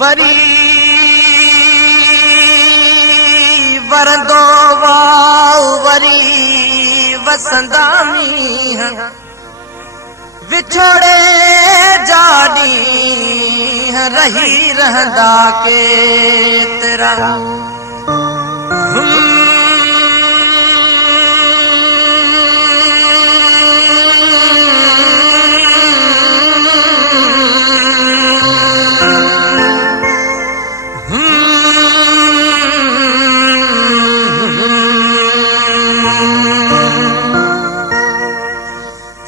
worry वरंदो वाव worry वसंदा मींह विछोड़े जानी रही रहंदा केतिरा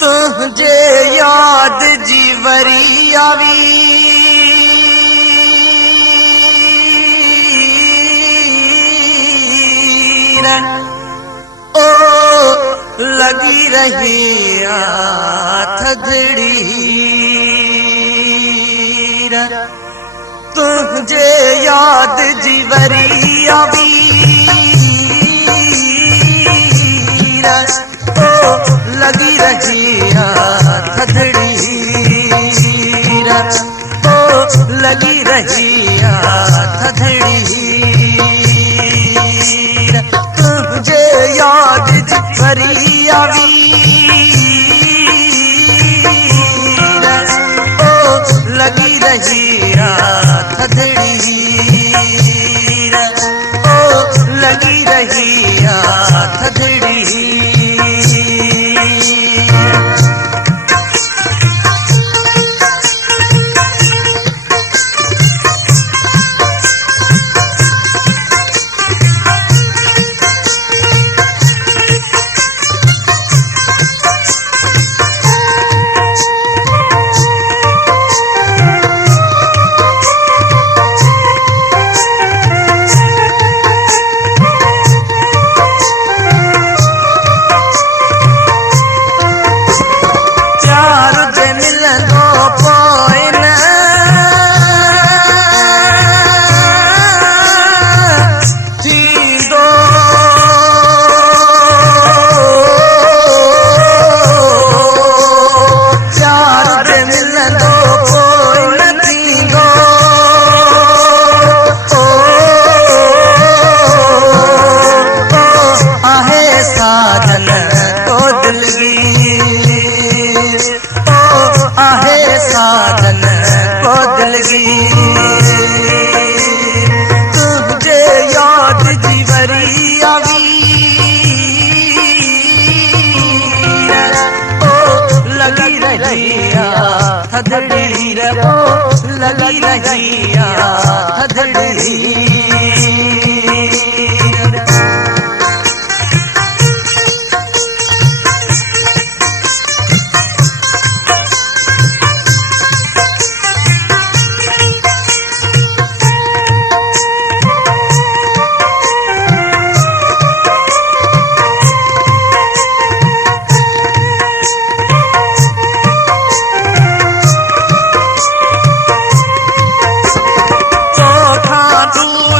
तुझे याद जी वरी आवी ओ लगी रही थदड़ी तुझे याद जी वरी आवी ओ लगी रही थदड़ी ओ लगी रही थदड़ी तुझे याद वरी आवी ओ लगी रही थदड़ी ओ लगी रही थदड़ी साजन को दिलगी तुझे याद जी वरी आवी ओ लगी रही थदड़ी ओ लगी रही थदड़ी दूर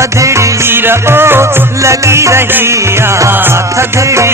थदड़ी रो लगी रहिया थदड़ी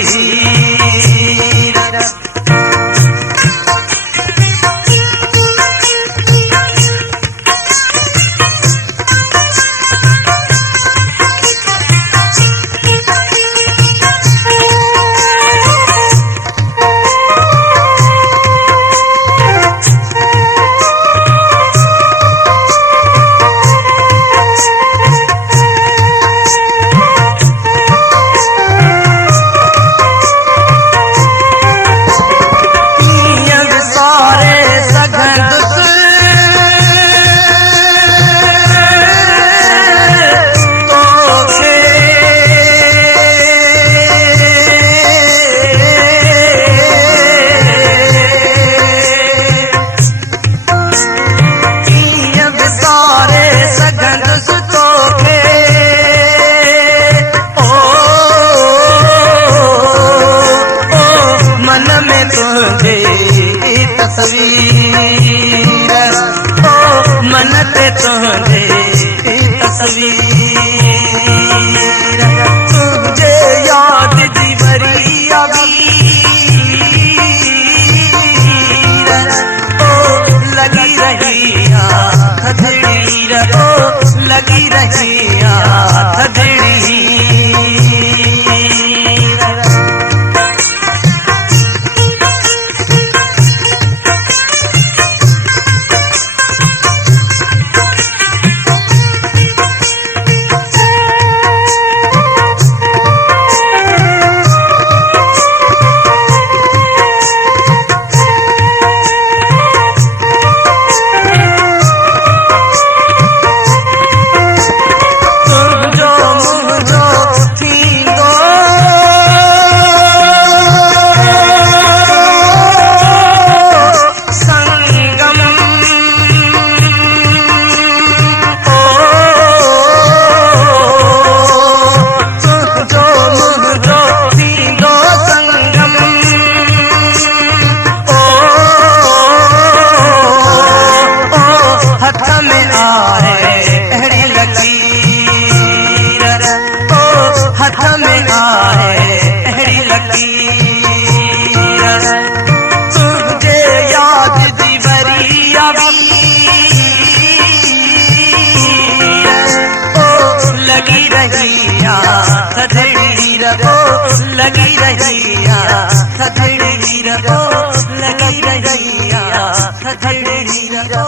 तस्वीर ओ मन ते तुझे तस्वीर तुझे याद जी भरी ओ लगी रहिया थदड़ी ओ लगी रहिया थदड़ी हाथ में आए अहड़ी लकीर तुझे याद दी भरी ओ लगी रहिया थदड़ी रो लगी रहिया थदड़ी रो लगी रहिया थदड़ी रो